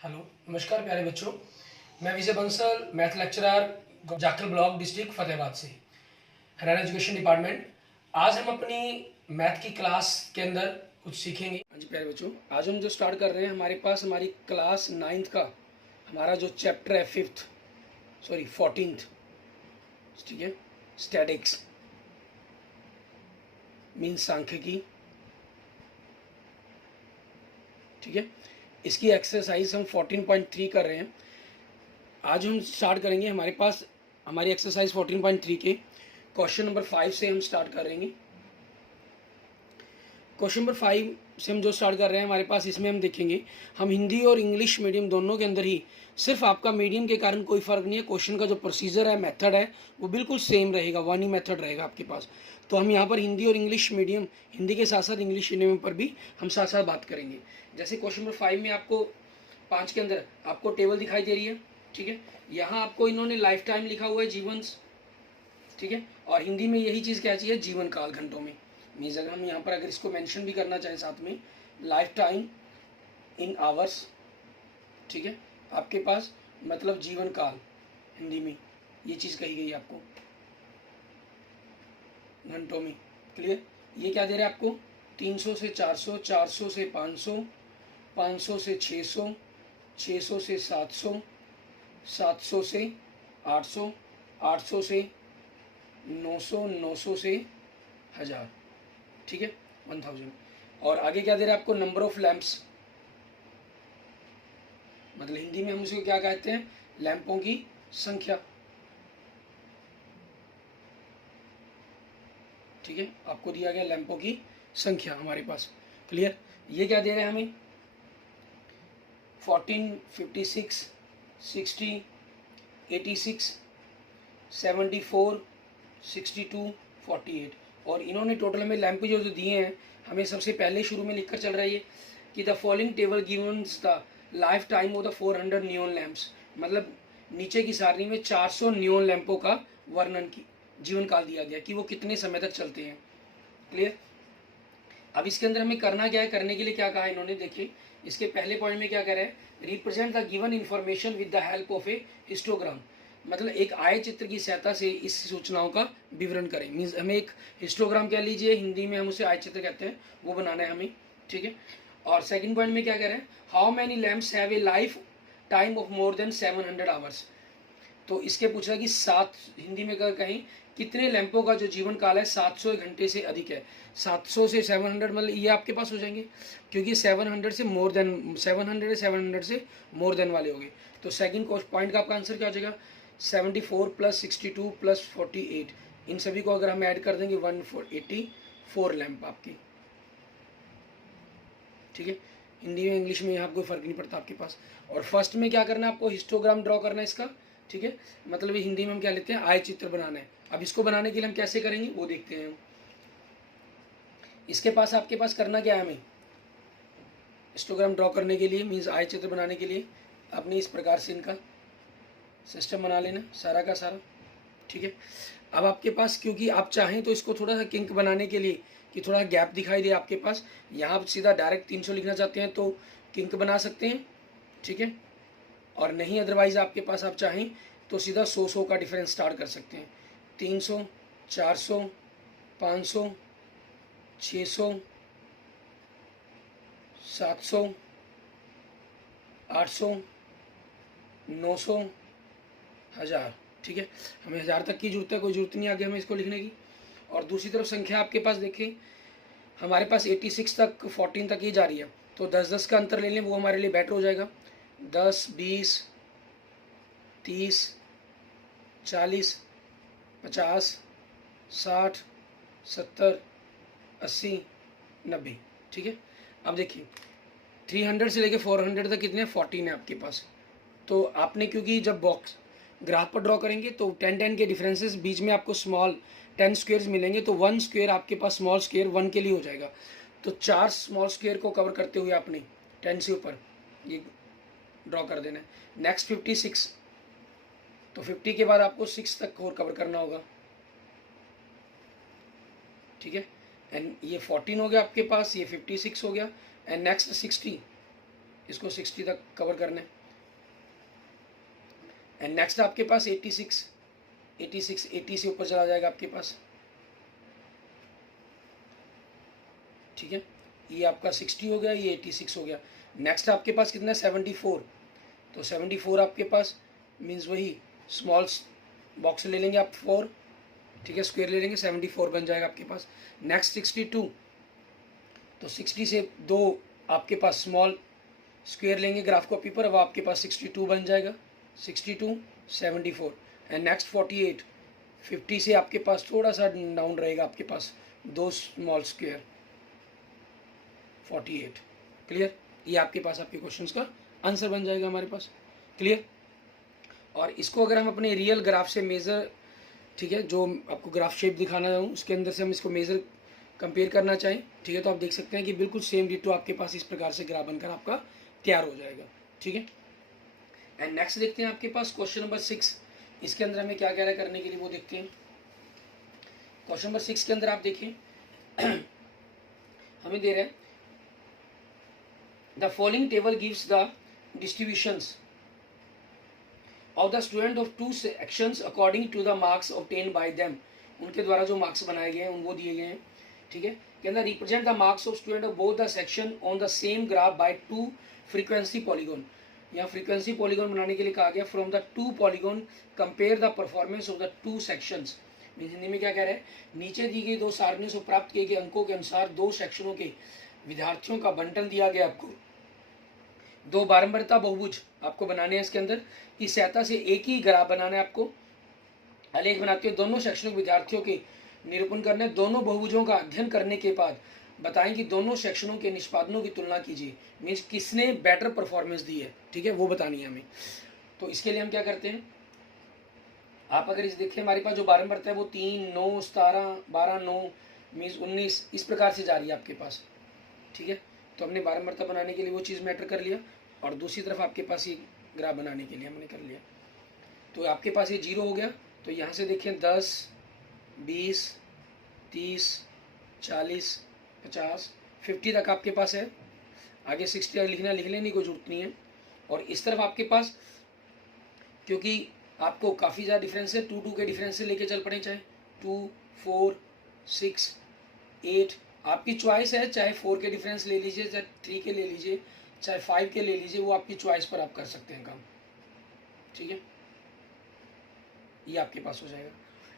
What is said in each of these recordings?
Hello, नमस्कार प्यारे बच्चों। मैं Vijay Bansal, math lecturer, Jakhal block, district Fatehabad से, हरियाणा एजुकेशन डिपार्टमेंट। आज हम अपनी मैथ की क्लास के अंदर कुछ सीखेंगे। हाँ जी प्यारे बच्चों, आज हम जो स्टार्ट कर रहे हैं, हमारे पास हमारी क्लास 9th का हमारा जो चैप्टर है 14th, ठीक है, स्टैटिक्स मीन्स सांख्यिकी, ठीक है। इसकी एक्सरसाइज हम 14.3 कर रहे हैं। आज हम स्टार्ट करेंगे, हमारे पास हमारी एक्सरसाइज 14.3 के क्वेश्चन नंबर 5 से हम स्टार्ट कर रहे हैं। क्वेश्चन नंबर 5 से हम जो स्टार्ट कर रहे हैं, हमारे पास इसमें हम देखेंगे, हम हिंदी और इंग्लिश मीडियम दोनों के अंदर ही, सिर्फ आपका मीडियम के कारण कोई फ़र्क नहीं है, क्वेश्चन का जो प्रोसीजर है, मेथड है, वो बिल्कुल सेम रहेगा, वन ही मेथड रहेगा आपके पास। तो हम यहाँ पर हिंदी और इंग्लिश मीडियम, हिंदी के साथ साथ इंग्लिश मीडियम पर भी हम साथ साथ बात करेंगे। जैसे क्वेश्चन नंबर 5 में आपको 5 के अंदर आपको टेबल दिखाई दे रही है, ठीक है। यहाँ आपको इन्होंने लाइफ टाइम लिखा हुआ है, जीवन, ठीक है, और हिंदी में यही चीज़ क्या चाहिए, जीवन काल घंटों में। मीन्स अगर हम यहाँ पर अगर इसको मेंशन भी करना चाहें साथ में, लाइफ टाइम इन आवर्स, ठीक है, आपके पास मतलब जीवन काल, हिंदी में ये चीज़ कही गई आपको घंटों में। क्लियर। ये क्या दे रहा है आपको, 300 से 400, 400 से 500, 500 से 600, 600 से 700, 700 से 800, 800 से 900, 900 से 1000, ठीक है, 1000। और आगे क्या दे रहा है आपको, नंबर ऑफ लैंप्स, मतलब हिंदी में हम उसको क्या कहते हैं, लैंपों की संख्या, ठीक है, आपको दिया गया लैंपों की संख्या हमारे पास। क्लियर। ये क्या दे रहे हैं हमें, 14, 56, 60, 86, 74, 62, 48। और इन्होंने टोटल में लैंप जो दिए हैं, हमें सबसे पहले शुरू में लिखकर चल रहा है कि the following table gives the lifetime of the 400 neon lamps, मतलब नीचे की सारणी में 400 नियॉन लैंपों का वर्णन की जीवन काल दिया गया कि वो कितने समय तक चलते हैं। क्लियर। अब इसके अंदर हमें करना क्या है, करने के लिए क्या कहा इन्होंने, देखिए इसके पहले पॉइंट में क्या कह रहे हैं, represent the given information with the help of A histogram, मतलब एक आय चित्र की सहायता से इस सूचनाओं का विवरण करें। मीन्स हमें एक हिस्टोग्राम कह लीजिए, हिंदी में हम उसे आय चित्र कहते हैं, वो बनाना है हमें, ठीक है। और सेकंड पॉइंट में क्या कह रहे हैं, how many lamps have a life time of more than 700 hours, तो इसके पूछा कि हिंदी में कहें कितने लैंपों का जो जीवन काल है 700 घंटे से अधिक है। 700 से 700 मतलब ये आपके पास हो जाएंगे, क्योंकि 700 से मोर देन 700 है, 700 से मोर देन वाले हो गए। तो सेकंड पॉइंट का आपका आंसर क्या हो जाएगा, 74 प्लस 62 प्लस 48, इन सभी को अगर हम ऐड कर देंगे 184 लैंप आपकी, ठीक है। हिंदी में इंग्लिश में यहाँ कोई फर्क नहीं पड़ता आपके पास। और फर्स्ट में क्या करना है आपको, हिस्टोग्राम ड्रॉ करना है इसका, ठीक है, मतलब हिंदी में हम क्या लेते हैं, आय चित्र बनाना है। अब इसको बनाने के लिए हम कैसे करेंगे वो देखते हैं। इसके पास आपके पास करना क्या है, हमें हिस्टोग्राम ड्रॉ करने के लिए, मीन्स आय चित्र बनाने के लिए अपने इस प्रकार से इनका सिस्टम बना लेना सारा का सारा, ठीक है। अब आपके पास, क्योंकि आप चाहें तो इसको थोड़ा सा किंक बनाने के लिए कि थोड़ा गैप दिखाई दे आपके पास, यहाँ सीधा डायरेक्ट 300 लिखना चाहते हैं तो किंक बना सकते हैं, ठीक है। और नहीं अदरवाइज आपके पास आप चाहें तो सीधा 100 का डिफरेंस स्टार्ट कर सकते हैं, 300, 400, 500, 600, 700, 800, 900, 1000, ठीक है। हमें 1000 तक की जरूरत है, कोई जरूरत नहीं आगे हमें इसको लिखने की। और दूसरी तरफ संख्या आपके पास देखें, हमारे पास 86 तक 14 तक ही जा रही है, तो 10-10 का अंतर ले लें, वो हमारे लिए बेटर हो जाएगा। 10, 20, 30, 40, 50, 60, 70, 80, 90, ठीक है। अब देखिए 300 से लेके 400 तक कितने 14 है आपके पास। तो आपने, क्योंकि जब बॉक्स ग्राफ पर ड्रॉ करेंगे तो 10-10 के डिफरेंसेस, बीच में आपको स्मॉल 10 स्क्वेयर्स मिलेंगे, तो 1 स्क्वेयर आपके पास स्मॉल स्क्वेयर 1 के लिए हो जाएगा। तो 4 स्मॉल स्क्वेयर को कवर करते हुए आपने 10 से ऊपर ये ड्रॉ कर देना है। नेक्स्ट 56, तो 50 के बाद आपको 6 तक और कवर करना होगा, ठीक है। एंड ये 14 हो गया आपके पास, ये 56 हो गया। एंड नेक्स्ट 60, इसको 60 तक कवर करना है। एंड नेक्स्ट आपके पास 86, 80 से ऊपर चला जाएगा आपके पास, ठीक है। ये आपका 60 हो गया, ये 86 हो गया। नेक्स्ट आपके पास कितना है 74, तो 74 आपके पास मीन्स वही स्मॉल बॉक्स ले लेंगे आप 4, ठीक है, स्क्वायर ले लेंगे 74 बन जाएगा आपके पास। नेक्स्ट 62, तो 60 से 2 आपके पास स्मॉल स्क्वायर लेंगे ग्राफ कॉपी पर, अब आपके पास 62 बन जाएगा, 62 74। एंड नेक्स्ट 48, 50 से आपके पास थोड़ा सा डाउन रहेगा आपके पास 2 स्मॉल स्क्वायर, 48। क्लियर, ये आपके पास आपके क्वेश्चंस का आंसर बन जाएगा हमारे पास। क्लियर, और इसको अगर हम अपने रियल ग्राफ से मेज़र, ठीक है, जो आपको ग्राफ शेप दिखाना चाहूँ उसके अंदर से हम इसको मेज़र कंपेयर करना चाहें, ठीक है, तो आप देख सकते हैं कि बिल्कुल सेम डिटो आपके पास इस प्रकार से ग्राफ बनकर आपका तैयार हो जाएगा, ठीक है। एंड नेक्स्ट देखते हैं आपके पास क्वेश्चन नंबर 6, इसके अंदर हमें क्या कह रहा है करने के लिए वो देखते हैं। क्वेश्चन नंबर 6 के अंदर आप देखें हमें दे रहा है the following table gives the distributions of the student of 2 sections according to the marks obtain by them. उनके द्वारा जो मार्क्स बनाए गए हैं उनको दिए गए हैं, ठीक है। के अंदर represent the marks of student of both the section on the same graph by 2 frequency polygon. यहाँ फ्रीक्वेंसी पॉलीगॉन बनाने के लिए कहा गया from the 2 polygon compare the performance of the 2 sections. Hindi में क्या कह रहे हैं, नीचे दी गई 2 सारणियों से प्राप्त किए गए अंकों के अनुसार 2 सेक्शनों के विद्यार्थियों का बंटन दिया गया आपको। 2 बारंबारता बहुभुज आपको बनाने हैं इसके अंदर की सहायता से एक ही ग्राफ बनाना है आपको। आलेख बनाते हुए दोनों सेक्शनों के विद्यार्थियों के निरूपण करना है। दोनों बहुभुजों का अध्ययन करने के बाद बताएं कि दोनों सेक्शनों के निष्पादनों की तुलना कीजिए, मीन्स किसने बेटर परफॉर्मेंस दी है, ठीक है, वो बतानी है हमें। तो इसके लिए हम क्या करते हैं, आप अगर इस देखें हमारे पास जो बारंबारता है वो 3, 9, 17, 12, 9 मीन्स 19 इस प्रकार से जा रही है आपके पास, ठीक है। तो हमने बारंबारता बनाने के लिए वो चीज़ मैटर कर लिया, और दूसरी तरफ आपके पास ये ग्राफ बनाने के लिए हमने कर लिया। तो आपके पास ये 0 हो गया, तो यहाँ से देखें 10, 20, 30, 40, 50, 50 तक आपके पास है। आगे 60 लिखना लिख लें, नहीं कोई जरूरत नहीं है। और इस तरफ आपके पास क्योंकि आपको काफ़ी ज़्यादा डिफरेंस है, 2 के डिफरेंस से लेके चल पड़े, चाहे 2, 4, 6, 8 आपकी चॉइस है, चाहे 4 के डिफरेंस ले लीजिए, चाहे 3 के ले लीजिए, चाहे 5 के ले लीजिए, वो आपकी चॉइस पर आप कर सकते हैं काम, ठीक है। ये आपके पास हो जाएगा।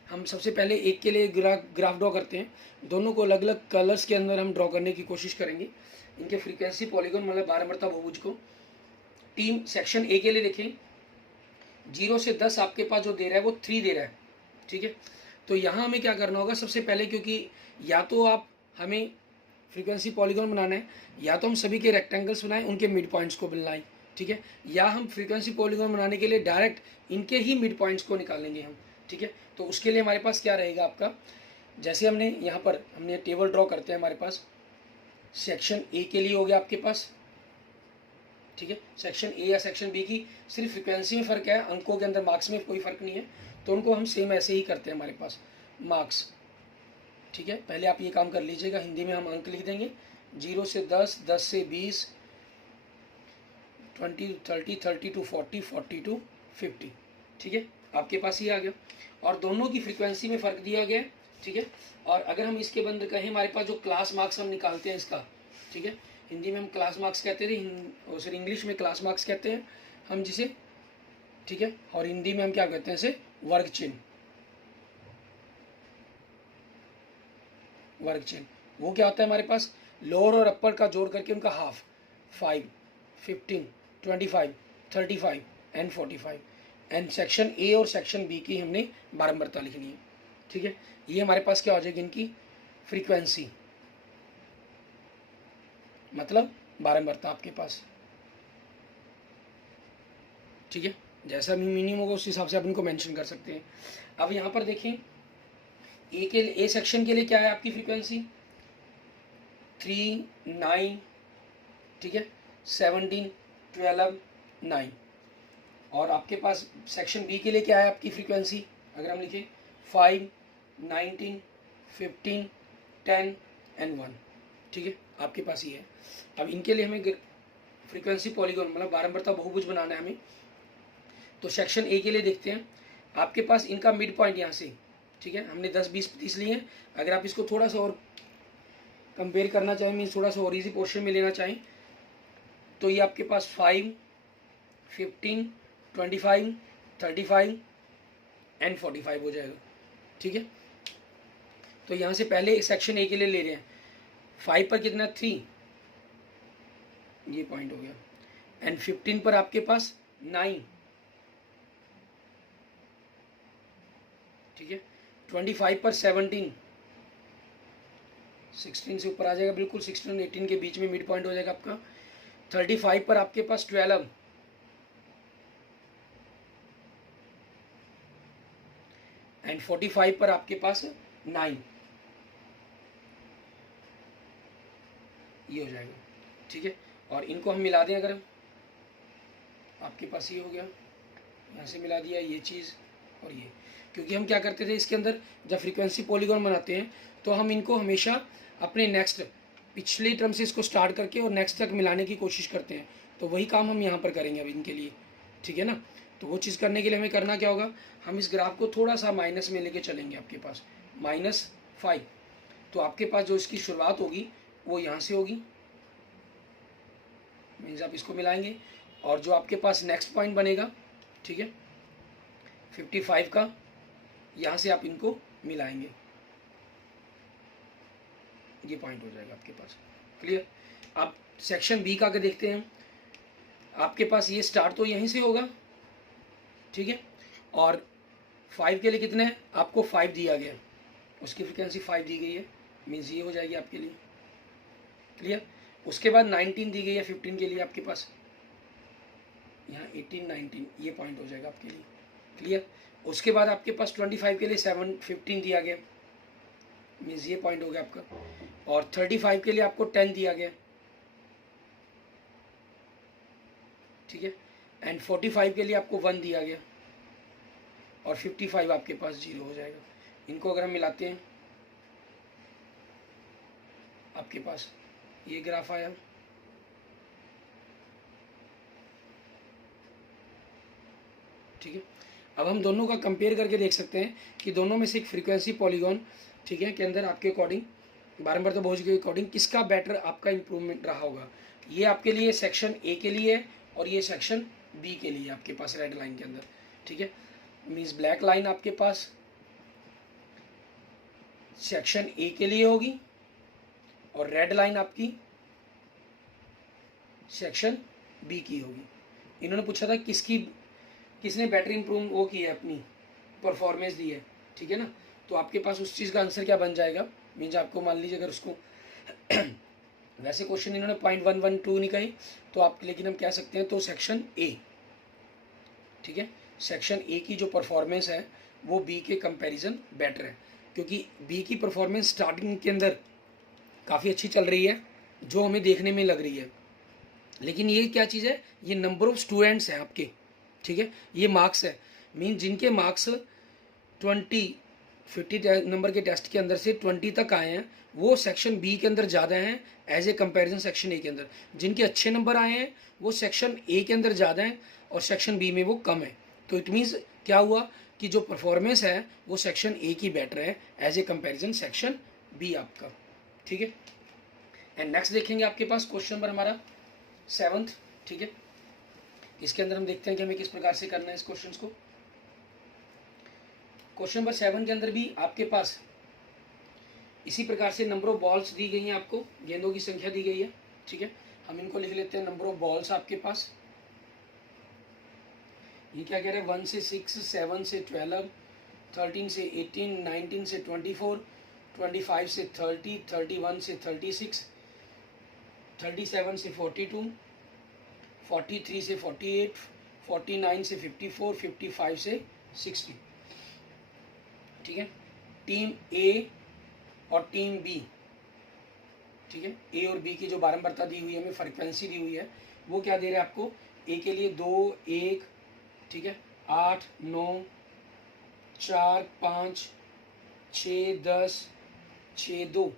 हम सबसे पहले एक के लिए ग्राफ ड्रॉ करते हैं, दोनों को अलग अलग कलर्स के अंदर हम ड्रॉ करने की कोशिश करेंगे। इनके फ्रीक्वेंसी पॉलीगॉन मतलब बारंबारता बहुभुज को टीम सेक्शन ए के लिए देखें, 0 से 10 आपके पास जो दे रहा है वो 3 दे रहा है, ठीक है। तो यहाँ हमें क्या करना होगा सबसे पहले, क्योंकि या तो आप हमें फ्रीक्वेंसी पॉलीगॉन बनाना है, या तो हम सभी के रेक्टेंगल्स बनाएं उनके मिड पॉइंट्स को बनाएं, ठीक है, या हम फ्रीक्वेंसी पॉलीगॉन बनाने के लिए डायरेक्ट इनके ही मिड पॉइंट्स को निकालेंगे हम, ठीक है। तो उसके लिए हमारे पास क्या रहेगा आपका, जैसे हमने यहाँ पर हमने टेबल ड्रॉ करते हैं, हमारे पास सेक्शन ए के लिए हो गया आपके पास, ठीक है। सेक्शन ए या सेक्शन बी की सिर्फ फ्रीक्वेंसी में फ़र्क है, अंकों के अंदर मार्क्स में कोई फ़र्क नहीं है, तो उनको हम सेम ऐसे ही करते हैं हमारे पास मार्क्स, ठीक है। पहले आप ये काम कर लीजिएगा, हिंदी में हम अंक लिख देंगे 0 से 10, 10 से 20, 20 30, 30 to 40, 40 to 50, ठीक है, आपके पास ये आ गया। और दोनों की फ्रीक्वेंसी में फ़र्क दिया गया, ठीक है। और अगर हम इसके बंद कहें, हमारे पास जो क्लास मार्क्स हम निकालते हैं इसका, ठीक है, हिंदी में हम क्लास मार्क्स कहते थे, और सर इंग्लिश में क्लास मार्क्स कहते हैं हम जिसे, ठीक है, और हिंदी में हम क्या कहते हैं इसे, वर्ग चिन्ह, वर्ग चिन्ह। वो क्या होता है हमारे पास, लोअर और अपर का जोड़ करके उनका half, 5, 15, 25, 35 and 45। And section A और सेक्शन बी की हमने बारंबारता लिखनी है, ठीक है। ये हमारे पास क्या हो जाएगी, इनकी फ्रीक्वेंसी मतलब बारंबारता आपके पास, ठीक है। जैसा भी मीनिंग होगा उस हिसाब से आप इनको मेंशन कर सकते हैं। अब यहाँ पर देखें ए सेक्शन के लिए क्या है आपकी फ्रीक्वेंसी, 3, 9, ठीक है, 17, 12, 9। और आपके पास सेक्शन बी के लिए क्या है आपकी फ्रीक्वेंसी, अगर हम लिखें 5, 19, 15, 10 एंड 1, ठीक है, आपके पास ये है। अब इनके लिए हमें फ्रीक्वेंसी पॉलीगॉन मतलब बारंबारता बहुभुज बनाना है हमें। तो सेक्शन ए के लिए देखते हैं, आपके पास इनका मिड पॉइंट यहाँ से, ठीक है, हमने 10 20 30 लिए हैं। अगर आप इसको थोड़ा सा और कंपेयर करना चाहें, मीन्स थोड़ा सा और इजी पोर्शन में लेना चाहें, तो ये आपके पास 5 15 25 35 एंड 45 हो जाएगा, ठीक है। तो यहाँ से पहले सेक्शन ए के लिए ले रहे हैं, 5 पर कितना 3, ये पॉइंट हो गया, एंड 15 पर आपके पास 9, ठीक है, 25 पर 17, 16 से ऊपर आ जाएगा बिल्कुल, 16 और 18 के बीच में मिड पॉइंट हो जाएगा आपका। 35 पर आपके पास 12 एंड 45 पर आपके पास 9, ये हो जाएगा, ठीक है। और इनको हम मिला दें, अगर आपके पास ये हो गया, यहाँ से मिला दिया ये चीज़ और ये, क्योंकि हम क्या करते थे इसके अंदर जब फ्रीक्वेंसी पॉलीगॉन बनाते हैं तो हम इनको हमेशा अपने नेक्स्ट पिछले टर्म से इसको स्टार्ट करके और नेक्स्ट तक मिलाने की कोशिश करते हैं। तो वही काम हम यहाँ पर करेंगे अब इनके लिए, ठीक है ना। तो वो चीज़ करने के लिए हमें करना क्या होगा, हम इस ग्राफ को थोड़ा सा माइनस में लेके चलेंगे, आपके पास -5, तो आपके पास जो इसकी शुरुआत होगी वो यहाँ से होगी, मीन्स आप इसको मिलाएंगे, और जो आपके पास नेक्स्ट पॉइंट बनेगा, ठीक है, 55 का, यहाँ से आप इनको मिलाएंगे, ये पॉइंट हो जाएगा आपके पास, क्लियर। आप सेक्शन बी का आगे देखते हैं, आपके पास ये स्टार्ट तो यहीं से होगा, ठीक है, और 5 के लिए कितने हैं, आपको 5 दिया गया, उसकी फ्रिक्वेंसी 5 दी गई है, मीन्स ये हो जाएगी आपके लिए, क्लियर। उसके बाद 19 दी गई है 15 के लिए आपके पास, यहाँ 18 19, ये पॉइंट हो जाएगा आपके लिए, क्लियर। उसके बाद आपके पास 25 के लिए 15 दिया गया, मीन्स ये पॉइंट हो गया आपका, और 35 के लिए आपको 10 दिया गया, ठीक है, एंड 45 के लिए आपको 1 दिया गया, और 55 आपके पास 0 हो जाएगा। इनको अगर हम मिलाते हैं, आपके पास ये ग्राफ आया, ठीक है। अब हम दोनों का कंपेयर करके देख सकते हैं कि दोनों में से एक फ्रीक्वेंसी पॉलीगॉन, ठीक है, के अंदर आपके अकॉर्डिंग बारंबार तो बहुभुज के अकॉर्डिंग किसका बेटर आपका इंप्रूवमेंट रहा होगा। ये आपके लिए सेक्शन ए के लिए है और ये सेक्शन बी के लिए आपके पास रेड लाइन के अंदर, ठीक है, मीन्स ब्लैक लाइन आपके पास सेक्शन ए के लिए होगी और रेड लाइन आपकी सेक्शन बी की होगी। इन्होंने पूछा था किसने बैटरी इंप्रूव वो की है, अपनी परफॉर्मेंस दी है, ठीक है ना। तो आपके पास उस चीज़ का आंसर क्या बन जाएगा, मीन्स आपको मान लीजिए अगर उसको वैसे क्वेश्चन इन्होंने 0.112 नहीं कही तो आप, लेकिन हम कह सकते हैं तो सेक्शन ए, ठीक है, सेक्शन ए की जो परफॉर्मेंस है वो बी के कंपैरिजन बेटर है, क्योंकि बी की परफॉर्मेंस स्टार्टिंग के अंदर काफ़ी अच्छी चल रही है जो हमें देखने में लग रही है, लेकिन ये क्या चीज़ है, ये नंबर ऑफ स्टूडेंट्स हैं आपके, ठीक है, ये मार्क्स है, मीन जिनके मार्क्स 50 नंबर के टेस्ट के अंदर से 20 तक आए हैं वो सेक्शन बी के अंदर ज़्यादा हैं as a comparison section A के अंदर। जिनके अच्छे नंबर आए हैं वो सेक्शन ए के अंदर ज़्यादा हैं और सेक्शन बी में वो कम है। तो इट मीन्स क्या हुआ कि जो परफॉर्मेंस है वो सेक्शन ए की बेटर है as a comparison section B आपका, ठीक है। एंड नेक्स्ट देखेंगे आपके पास क्वेश्चन नंबर हमारा 7th, ठीक है। इसके अंदर हम देखते हैं कि हमें किस प्रकार से करना है इस क्वेश्चन को। क्वेश्चन नंबर 7 के अंदर भी आपके पास इसी प्रकार से नंबर ऑफ बॉल्स दी गई हैं, आपको गेंदों की संख्या दी गई है, ठीक है। हम इनको लिख लेते हैं नंबर ऑफ बॉल्स आपके पास, ये क्या कह रहे हैं 1 से 6, 7 से 12, 13 से 18, 19 से 24, 25 से 30, 31 से 36, 37 से 42, 43 से 48, 49 से 54, 55 से 60, ठीक है। टीम ए और टीम बी, ठीक है, ए और बी की जो बारंबारता दी हुई है, हमें फ्रीक्वेंसी दी हुई है, वो क्या दे रहे हैं आपको, ए के लिए 2 1, ठीक है, 8 9 4 5 6 10 6 2,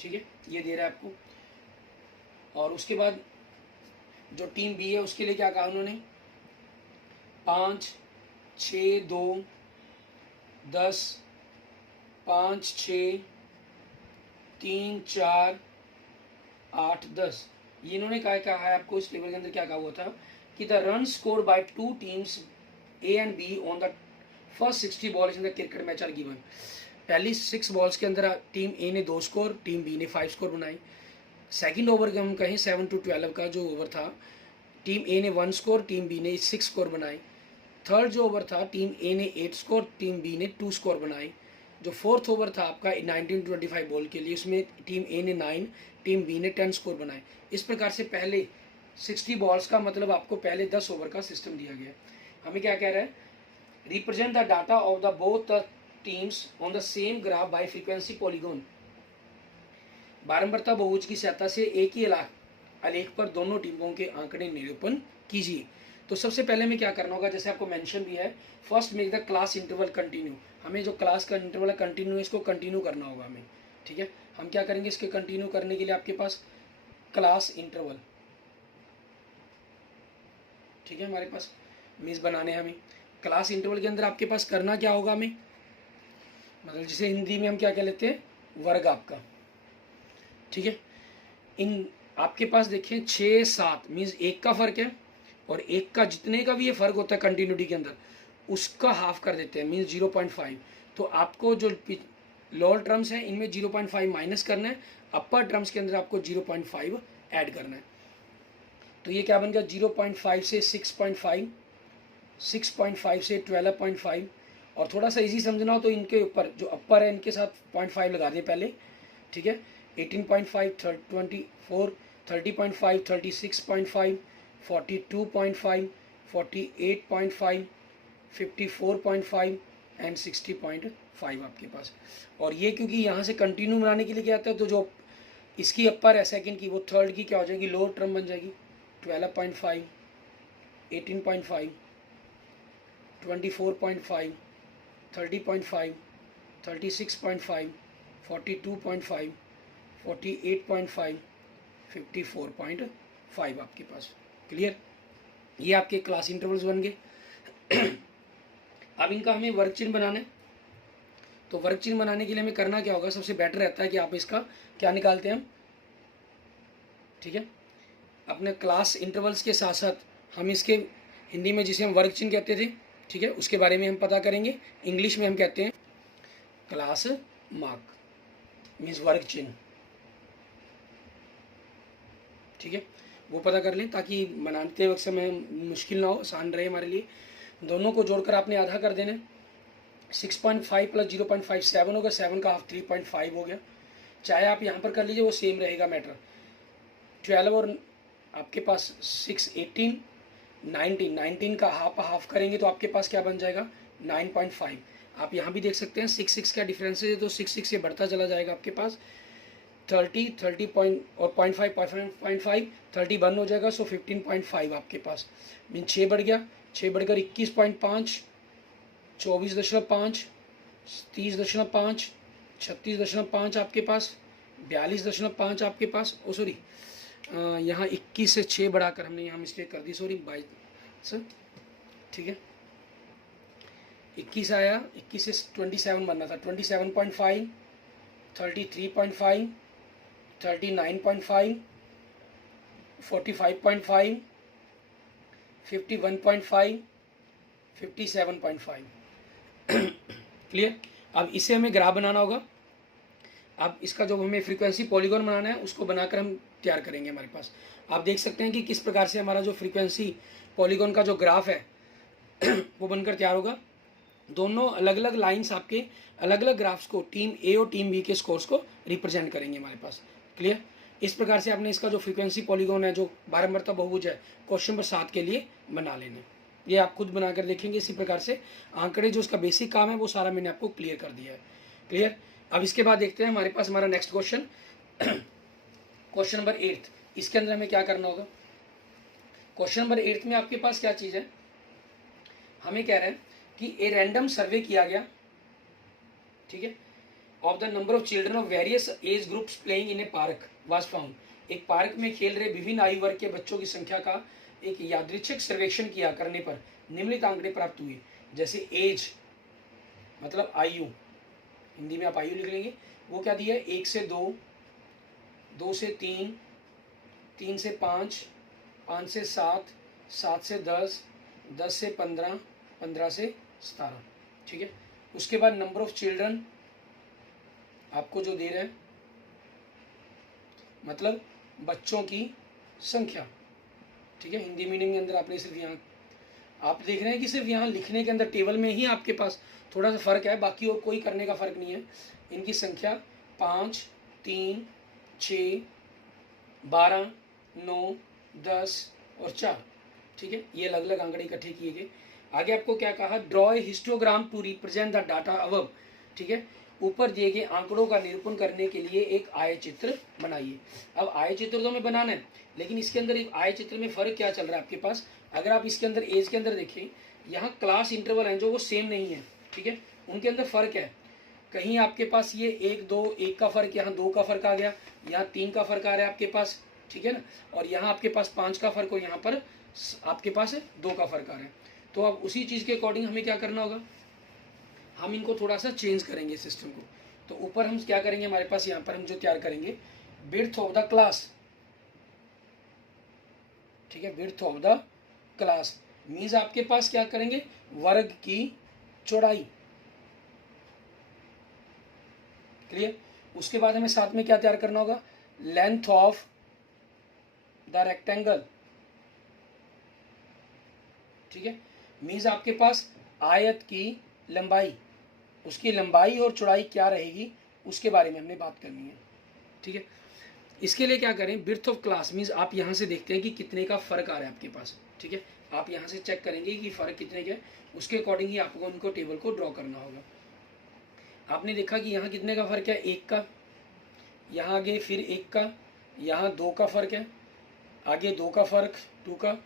ठीक है, ये दे रहा है आपको। और उसके बाद जो टीम बी है उसके लिए क्या कहा उन्होंने, 5 6 2 10 5 6 3 4 8 10, ये इन्होंने कहा है आपको इस टेबल के अंदर क्या कहा हुआ था कि the run score by two teams A and B on the first 60 balls in the cricket match are given. पहली 6 बॉल्स के अंदर टीम ए ने 2 स्कोर, टीम बी ने 5 स्कोर बनाए। सेकंड ओवर के हम कहें 7 to 12 का जो ओवर था, टीम ए ने 1 स्कोर, टीम बी ने 6 स्कोर बनाए। थर्ड जो ओवर था, टीम ए ने 8 स्कोर, टीम बी ने 2 स्कोर बनाए। जो फोर्थ ओवर था आपका 19 to 25 बॉल के लिए, उसमें टीम ए ने 9, टीम बी ने 10 स्कोर बनाए। इस प्रकार से पहले 60 बॉल्स का मतलब आपको पहले 10 ओवर का सिस्टम दिया गया। हमें क्या कह रहा है, represent the data of the both the teams on the same graph by frequency polygon. बारंबारता बहुभुज की सहायता से एक ही आलेख पर दोनों टीमों के आंकड़े निरूपण कीजिए। तो सबसे पहले में क्या करना होगा, जैसे आपको मेंशन भी है, first make the class interval continue. हमें जो क्लास का इंटरवल है कंटिन्यू, इसको कंटिन्यू करना होगा हमें, ठीक है। हम क्या करेंगे, इसके कंटिन्यू करने के लिए आपके पास क्लास इंटरवल, ठीक है, हमारे पास मीन्स बनाने हैं हमें। क्लास इंटरवल के अंदर आपके पास करना क्या होगा हमें, मतलब जिसे हिंदी में हम क्या कह लेते हैं, वर्ग आपका, ठीक है। इन आपके पास देखिए 6 7 मीन्स 1 का फर्क है, और 1 का जितने का भी ये फर्क होता है कंटिन्यूटी के अंदर, उसका हाफ कर देते हैं मीन्स 0.5। तो आपको जो लोअर टर्म्स हैं इनमें 0.5 माइनस करना है, अपर टर्म्स के अंदर आपको 0.5 ऐड करना है। तो ये क्या बन गया, 0.5 से 6.5, 6.5 से 12.5, और थोड़ा सा इजी समझना हो तो इनके ऊपर जो अपर है इनके साथ 0.5 लगा दें पहले, ठीक है। 18.5 24 30.5 36.5 42.5 48.5 54.5 एंड 60.5 आपके पास। और ये क्योंकि यहाँ से कंटिन्यू बनाने के लिए क्या आता है, तो जो इसकी अपर है सेकंड की, वो थर्ड की क्या हो जाएगी, लोअर टर्म बन जाएगी। 12.5 18.5 24.5 30.5 36.5 42.5 48.5 54.5 आपके पास। क्लियर, ये आपके क्लास इंटरवल्स बन गए। अब इनका हमें वर्क चिन्ह बनाना है। तो वर्क चिन्ह बनाने के लिए हमें करना क्या होगा, सबसे बेटर रहता है कि आप इसका क्या निकालते हैं हम, ठीक है, अपने क्लास इंटरवल्स के साथ साथ हम इसके हिंदी में जिसे हम वर्क चिन्ह कहते थे, ठीक है, उसके बारे में हम पता करेंगे। इंग्लिश में हम कहते हैं क्लास मार्क मीन्स वर्क चिन्ह, ठीक है, वो पता कर लें ताकि बनाते वक्त समय मुश्किल ना हो, आसान रहे हमारे लिए। दोनों को जोड़कर आपने आधा कर देना। 6.5 प्लस 0.5 7 होगा, 7 का हाफ 3.5 हो गया। चाहे आप यहाँ पर कर लीजिए, वो सेम रहेगा मैटर। 12 और आपके पास 6 18 19 का हाफ करेंगे तो आपके पास क्या बन जाएगा, 9.5। आप यहाँ भी देख सकते हैं 6 का डिफरेंस है, तो 6 से बढ़ता चला जाएगा आपके पास 30 पॉइंट और 0.5 30 बंद हो जाएगा, सो 15.5 आपके पास मीन 6 बढ़ गया, 6 बढ़कर 21.5 24.5 30.5 36.5 आपके पास 42.5 आपके पास। ओ सॉरी, यहाँ 21 से 6 बढ़ाकर हमने यहाँ मिस्टेक कर दी, सॉरी 22, ठीक है। 21 आया, 21 से 27 बनना था, 27.5 33.5 39.5 45.5 51.5 57.5। क्लियर। अब इसे हमें ग्राफ बनाना होगा। अब इसका जो हमें फ्रीक्वेंसी पॉलीगॉन बनाना है उसको बनाकर हम तैयार करेंगे। हमारे पास आप देख सकते हैं कि किस प्रकार से हमारा जो फ्रीक्वेंसी पॉलीगॉन का जो ग्राफ है वो बनकर तैयार होगा। दोनों अलग अलग लाइंस आपके अलग अलग ग्राफ्स को, टीम ए और टीम बी के स्कोर्स को रिप्रेजेंट करेंगे हमारे पास। क्लियर। इस प्रकार से आपने इसका जो फ्रीक्वेंसी पॉलीगॉन है, जो बारंबारता बहुभुज है, क्वेश्चन नंबर 7 के लिए बना लेना। ये आप खुद बनाकर देखेंगे। इसी प्रकार से आंकड़े जो इसका बेसिक काम है वो सारा मैंने आपको क्लियर कर दिया है। क्लियर। अब इसके बाद देखते हैं हमारे पास हमारा नेक्स्ट क्वेश्चन क्वेश्चन नंबर 8। इसके अंदर हमें क्या करना होगा। क्वेश्चन नंबर 8 में आपके पास क्या चीज़ है, हमें कह रहे हैं कि ए रैंडम सर्वे किया गया, ठीक है, of the number of children of various age groups playing in A park was found. एक पार्क में खेल रहे विभिन्न आयु वर्ग के बच्चों की संख्या का एक यादृच्छिक सर्वेक्षण किया करने पर निम्नलिखित आंकड़े प्राप्त हुए। जैसे एज मतलब आयु, हिंदी में आप आयु लिख लेंगे, वो क्या दिया है 1 से 2, 2 से 3, 3 से 5, 5 से 7, 7 से 10, 10 से 15, 15 से 17, ठीक है। उसके बाद नंबर ऑफ चिल्ड्रन आपको जो दे रहे हैं मतलब बच्चों की संख्या, ठीक है। हिंदी मीडियम के अंदर आपने सिर्फ यहाँ आप देख रहे हैं कि सिर्फ यहाँ लिखने के अंदर टेबल में ही आपके पास थोड़ा सा फर्क है, बाकी और कोई करने का फर्क नहीं है। इनकी संख्या 5, 3, 6, 12, 9, 10 और 4, ठीक है। ये अलग अलग आंकड़े इकट्ठे किए गए। आगे आपको क्या कहा, draw a histogram to represent the data above, ठीक है। ऊपर दिए गए आंकड़ों का निरूपण करने के लिए एक आय चित्र बनाइए। अब आय चित्र तो हमें बनाना है, लेकिन इसके अंदर एक आय चित्र में फर्क क्या चल रहा है आपके पास। अगर आप इसके अंदर एज के अंदर देखें, यहाँ क्लास इंटरवल हैं जो वो सेम नहीं है, ठीक है, उनके अंदर फर्क है। कहीं आपके पास ये 1, 2, 1 का फर्क, यहाँ 2 का फर्क आ गया, यहाँ 3 का फर्क आ रहा है आपके पास, ठीक है ना, और यहाँ आपके पास 5 का फर्क और यहाँ पर आपके पास 2 का फर्क आ रहा है। तो अब उसी चीज़ के अकॉर्डिंग हमें क्या करना होगा, हम इनको थोड़ा सा चेंज करेंगे सिस्टम को। तो ऊपर हम क्या करेंगे, हमारे पास यहाँ पर हम जो तैयार करेंगे विड्थ ऑफ द क्लास, ठीक है। Width of the class means आपके पास क्या करेंगे, वर्ग की चौड़ाई, क्लियर। उसके बाद हमें साथ में क्या तैयार करना होगा, लेंथ ऑफ द रेक्टेंगल, ठीक है। मीन्स आपके पास आयत की लंबाई, उसकी लंबाई और चौड़ाई क्या रहेगी उसके बारे में हमने बात करनी है, ठीक है। इसके लिए क्या करें, विड्थ ऑफ क्लास मीन्स आप यहाँ से देखते हैं कि कितने का फर्क आ रहा है आपके पास, ठीक है। आप यहाँ से चेक करेंगे कि फर्क कितने का है, उसके अकॉर्डिंग ही आपको उनको टेबल को ड्रॉ करना होगा। आपने देखा कि यहाँ कितने का फर्क है, 1 का, यहाँ आगे फिर 1 का, यहाँ 2 का फर्क है, आगे 2 का फर्क 2 का,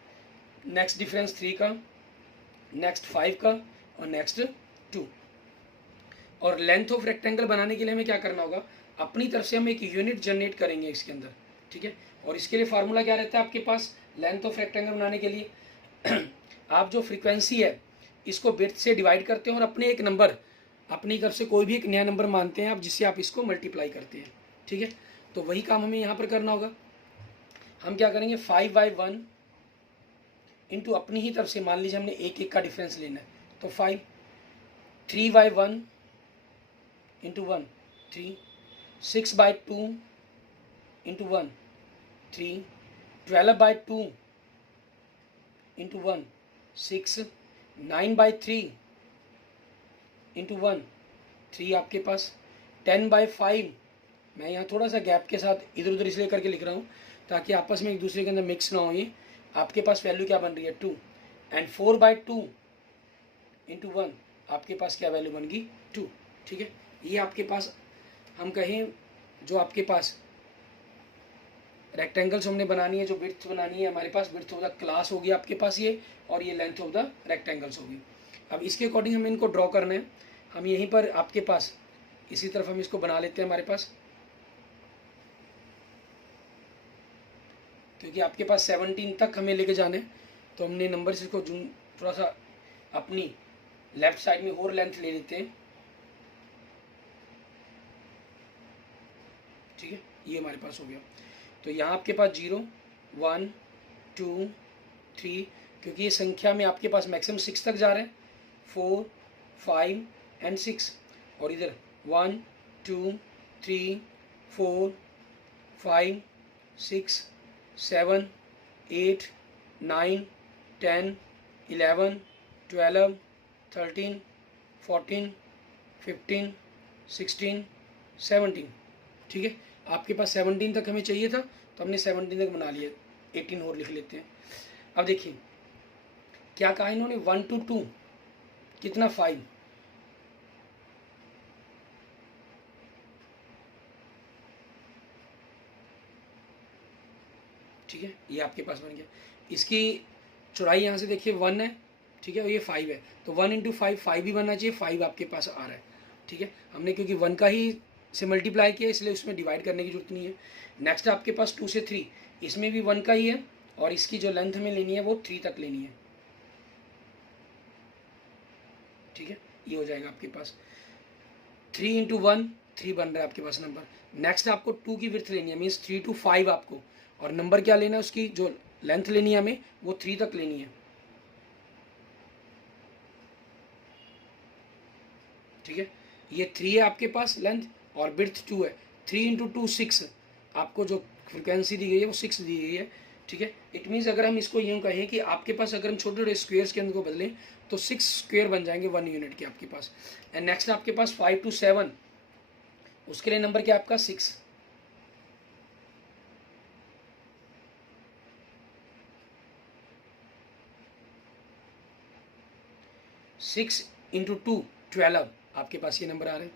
नेक्स्ट डिफरेंस 3 का, नेक्स्ट 5 का और नेक्स्ट 2। और लेंथ ऑफ रेक्टेंगल बनाने के लिए हमें क्या करना होगा, अपनी तरफ से हम एक यूनिट जनरेट करेंगे इसके अंदर, ठीक है। और इसके लिए फार्मूला क्या रहता है आपके पास लेंथ ऑफ रेक्टेंगल बनाने के लिए आप जो फ्रीक्वेंसी है इसको विड्थ से डिवाइड करते हैं और अपने एक नंबर, अपनी तरफ से कोई भी एक नया नंबर मानते हैं आप, जिससे आप इसको मल्टीप्लाई करते हैं, ठीक है। तो वही काम हमें यहाँ पर करना होगा। हम क्या करेंगे, 5/1 इंटू अपनी ही तरफ से, मान लीजिए हमने 1 का डिफरेंस लेना है तो 5, 3/1 इंटू 1 3, 6/2 इंटू 1 3, 12/2 इंटू 1 6, 9/3 इंटू 1 3 आपके पास, 10/5, मैं यहाँ थोड़ा सा गैप के साथ इधर उधर इसलिए करके लिख रहा हूँ ताकि आपस में एक दूसरे के अंदर मिक्स ना हो। ये आपके पास वैल्यू क्या बन रही है 2, एंड 4/2 इंटू 1 आपके पास क्या वैल्यू बन गई 2, ठीक है। ये आपके पास हम कहें जो आपके पास रेक्टेंगल्स हमने बनानी है, जो विड्थ बनानी है हमारे पास, विड्थ ऑफ द क्लास होगी आपके पास ये, और ये लेंथ ऑफ द रेक्टेंगल्स होगी। अब इसके अकॉर्डिंग हमें इनको ड्रॉ करना है। हम यहीं पर आपके पास इसी तरफ हम इसको बना लेते हैं हमारे पास, क्योंकि आपके पास 17 तक हमें लेके जाना है, तो हमने नंबर इसको थोड़ा सा अपनी लेफ्ट साइड में और लेंथ ले लेते हैं, ठीक है। ये हमारे पास हो गया। तो यहाँ आपके पास 0, 1, 2, 3, क्योंकि ये संख्या में आपके पास मैक्सिमम 6 तक जा रहे हैं, 4, 5 एंड 6, और इधर 1, 2, 3, 4, 5, 6, 7, 8, 9, 10, 11, 12, 13, 14, 15, 16, 17, ठीक है। आपके पास 17 तक हमें चाहिए था तो हमने 17 तक बना लिया, 18 और लिख लेते हैं। अब देखिए क्या कहा इन्होंने, 1 to 2 कितना 5, ठीक है। ये आपके पास बन गया। इसकी चौड़ाई यहाँ से देखिए 1 है, ठीक है, और ये 5 है, तो 1 into 5 5 भी बनना चाहिए, 5 आपके पास आ रहा है, ठीक है। हमने क्योंकि 1 का ही से मल्टीप्लाई किया, इसलिए उसमें डिवाइड करने की जरूरत नहीं है। नेक्स्ट आपके पास 2 से 3, इसमें भी 1 का ही है और इसकी जो लेंथ में लेनी है वो 3 तक लेनी है। ठीक है, ये हो जाएगा आपके पास 3 × 1 3 बन रहा है आपके पास नंबर। नेक्स्ट आपको 2 की विड्थ लेनी है, मीन्स 3 to 5 आपको, और नंबर क्या लेना है, उसकी जो लेंथ लेनी है हमें वो 3 तक लेनी है। ठीक है, ये 3 है आपके पास लेंथ और विड्थ 2 है। 3 × 2 6, आपको जो फ्रिक्वेंसी दी गई है वो 6 दी गई है। ठीक है, इट मीन्स अगर हम इसको यूँ कहें कि आपके पास अगर हम छोटे छोटे स्क्वेयर्स के अंदर को बदलें तो 6 स्क्वेयर बन जाएंगे 1 यूनिट के आपके पास। एंड नेक्स्ट आपके पास 5 to 7, उसके लिए नंबर क्या आपका 6। 6 × 2 12 आपके पास ये नंबर आ रहे हैं।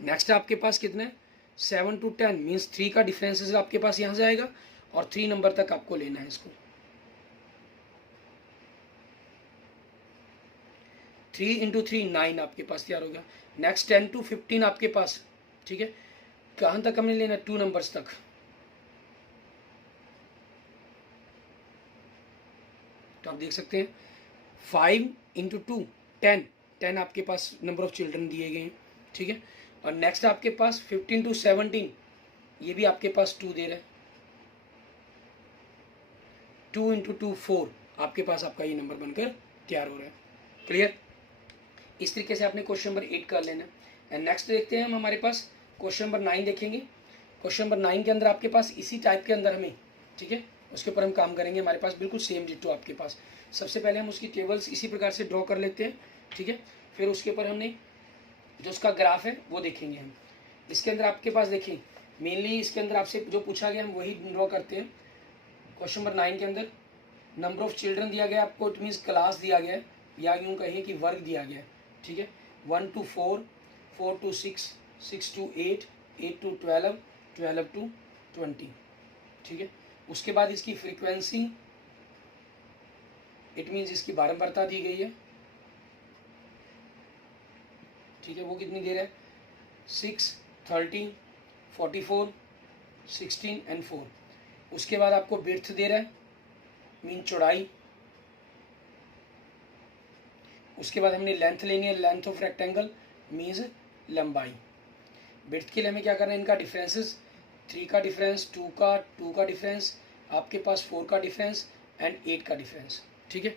नेक्स्ट आपके पास कितने 7 to 10, मीन्स 3 का डिफरेंस आपके पास यहाँ से आएगा और 3 नंबर तक आपको लेना है इसको। 3 × 3 9 आपके पास तैयार हो गया। नेक्स्ट 10 to 15 आपके पास। ठीक है, कहाँ तक हमने लेना है 2 नंबर्स तक। तो आप देख सकते हैं 5 × 2 10, 10 आपके पास नंबर ऑफ चिल्ड्रन दिए गए हैं। ठीक है, और नेक्स्ट आपके पास 15 to 17, ये भी आपके पास 2 दे रहे हैं। 2 × 2 4 आपके पास आपका ये नंबर बनकर तैयार हो रहा है। क्लियर, इस तरीके से आपने क्वेश्चन नंबर 8 कर लेना। एंड नेक्स्ट देखते हैं हम हमारे पास क्वेश्चन नंबर 9 देखेंगे। क्वेश्चन नंबर 9 के अंदर आपके पास इसी टाइप के अंदर हमें, ठीक है, उसके ऊपर हम काम करेंगे। हमारे पास बिल्कुल सेम डिटो आपके पास। सबसे पहले हम उसकी टेबल्स इसी प्रकार से ड्रॉ कर लेते हैं। ठीक है, फिर उसके ऊपर हमने जो उसका ग्राफ है वो देखेंगे हम। इसके अंदर आपके पास देखिए मेनली इसके अंदर आपसे जो पूछा गया हम वही ड्रॉ करते हैं। क्वेश्चन नंबर 9 के अंदर नंबर ऑफ चिल्ड्रन दिया गया आपको, इट मीन्स क्लास दिया गया है, या यूँ कहिए कि वर्ग दिया गया है। ठीक है, 1 to 4, 4 to 6, 6 to 8, 8 to 12, 12 to 20। ठीक है, उसके बाद इसकी फ्रीक्वेंसी, इट मीन्स इसकी बारंबारता दी गई है। ठीक है, वो कितनी देर है 6, 30, 44, 16 एंड 4। उसके बाद आपको विड्थ दे रहा है, मीन चौड़ाई। उसके बाद हमने लेंथ लेनी है, लेंथ ऑफ रेक्टेंगल मीन्स लंबाई। विड्थ के लिए हमें क्या करना है, इनका डिफरेंसेस, 3 का डिफरेंस, 2 का डिफरेंस, आपके पास 4 का डिफरेंस एंड 8 का डिफरेंस। ठीक है,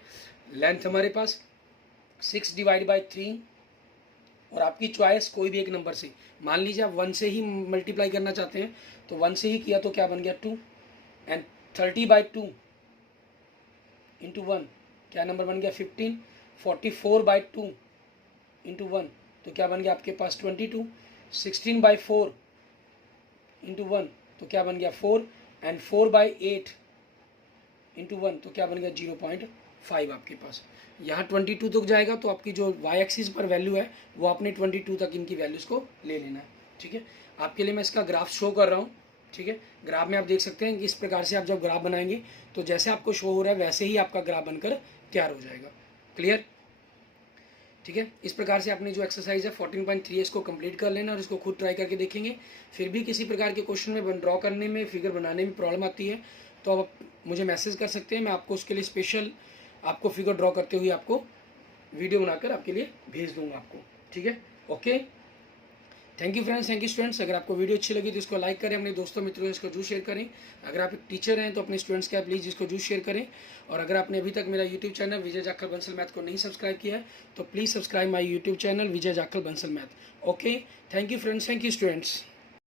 लेंथ हमारे पास 6 / 3, और आपकी चॉइस कोई भी एक नंबर से। मान लीजिए आप 1 से ही मल्टीप्लाई करना चाहते हैं तो 1 से ही किया तो क्या बन गया 2, एंड 30/2 × 1 क्या नंबर बन गया 15, 44/2 × 1 तो क्या बन गया आपके पास 22, 16/4 × 1 तो क्या बन गया 4, एंड 4/8 × 1 तो क्या बन गया 0.5 आपके पास। यहाँ 22 तक जाएगा तो आपकी जो y एक्सिस पर वैल्यू है वो आपने 22 तक इनकी वैल्यूज़ को ले लेना है। ठीक है, आपके लिए मैं इसका ग्राफ शो कर रहा हूँ। ठीक है, ग्राफ में आप देख सकते हैं कि इस प्रकार से आप जब ग्राफ बनाएंगे तो जैसे आपको शो हो रहा है वैसे ही आपका ग्राफ बनकर तैयार हो जाएगा। क्लियर, ठीक है, इस प्रकार से आपने जो एक्सरसाइज है 14.3 इसको कंप्लीट कर लेना और इसको खुद ट्राई करके देखेंगे। फिर भी किसी प्रकार के क्वेश्चन में ड्रॉ करने में, फिगर बनाने में प्रॉब्लम आती है तो आप मुझे मैसेज कर सकते हैं, मैं आपको उसके लिए स्पेशल आपको फिगर ड्रॉ करते हुए आपको वीडियो बनाकर आपके लिए भेज दूंगा आपको। ठीक है, okay, thank you friends, thank you students. अगर आपको वीडियो अच्छी लगी तो इसको लाइक करें, अपने दोस्तों मित्रों इसको जरूर शेयर करें। अगर आप एक टीचर हैं तो अपने स्टूडेंट्स के प्लीज़ इसको जरूर शेयर करें। और अगर आपने अभी तक मेरा यूट्यूब चैनल विजय जाखल बंसल मैथ को नहीं सब्सक्राइब किया है तो please subscribe my YouTube channel Vijay Jakhal Bansal math. Okay, thank you friends, thank you students.